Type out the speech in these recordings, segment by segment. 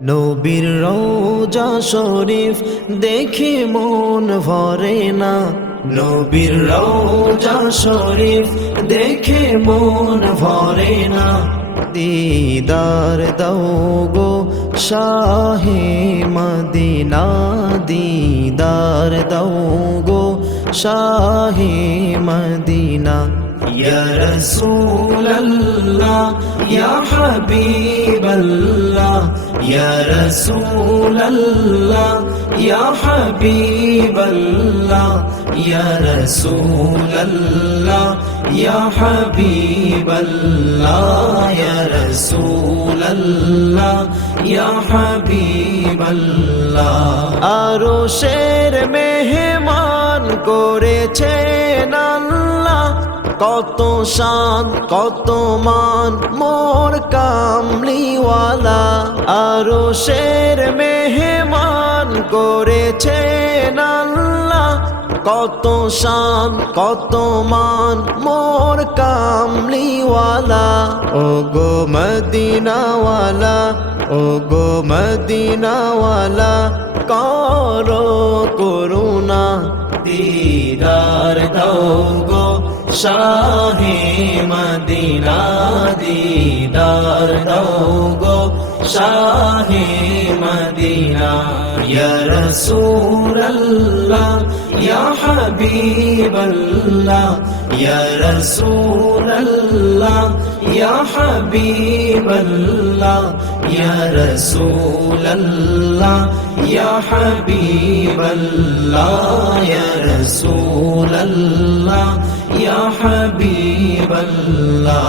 নবীর রওজা শরীফ দেখে মন ভরে না, নবীর রওজা শরীফ দেখে মন ভরে না। দিদার দাও গো শাহে মদিনা, দিদার দাও গো শাহে মদিনা। ইয়া রাসূলাল্লাহ ইয়া হাবিবাল্লাহ, ইয়া রাসূলাল্লাহ ইয়া হাবিবাল্লাহ, ইয়া রাসূলাল্লাহ ইয়া হাবিবাল্লাহ, ইয়া রাসূলাল্লাহ ইয়া হাবিবাল্লাহ। আরশের মেহমান করেছেন আল্লাহ, কত শান কত মান মোর কামলিওয়ালা। আরশের মেহমান করেছেন আল্লাহ, কত শান কত মান মোর কামলিওয়ালা। ও গো মদিনাওয়ালা, ও গো মদিনাওয়ালা, করো করুণা। দিদার দাও গো শাহে মদিনা, দিদার দাও গো শাহে মদিনা। ইয়া রাসূলাল্লাহ ইয়া হাবিবাল্লাহ, ইয়া রাসূলাল্লাহ ইয়া হাবিবাল্লাহ, ইয়া রাসূলাল্লাহ ইয়া হাবিবাল্লাহ, ইয়া রাসূলাল্লাহ ইয়া হাবিবাল্লাহ।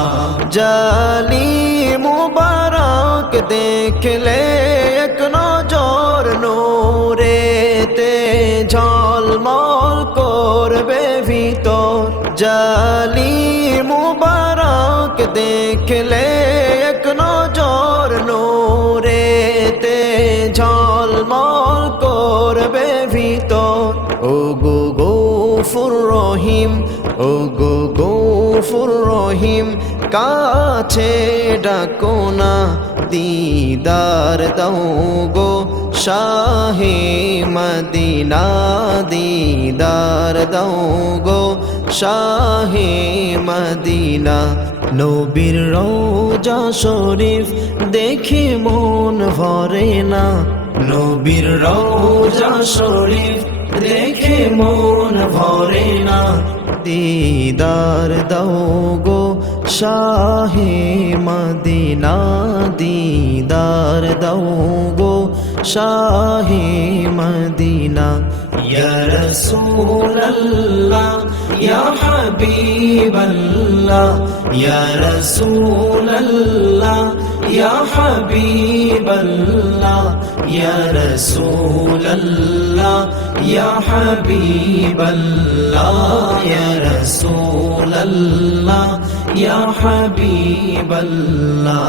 জালি মুবারক দেখলে এক নজর নূরেতে ঝলমল করবে ভিতর। জালি মুবারক দেখলে এক নজর নূরেতে ঝলমল করবে ভিতর। ও গো গফুর রহিম, ও গো গফুর রহিম, কাছে ডাকো না। দিদার দাও গো শাহে মদিনা, দিদার দাও গো শাহে মদিনা। নবীর রওজা শরীফ দেখে মন ভরে না, নবীর রওজা শরীফ দেখে মন ভরে না। দিদার দাও গো শাহে মদিনা, দিদার দাও গো শাহে মদিনা। ইয়া রাসূলাল্লাহ ইয়া হাবিবাল্লাহ, ইয়া রাসূলাল্লাহ ইয়া হাবিবাল্লাহ, ইয়া রাসূলাল্লাহ ইয়া হাবিবাল্লাহ, ইয়া রাসূলাল্লাহ ইয়া হাবিবাল্লাহ।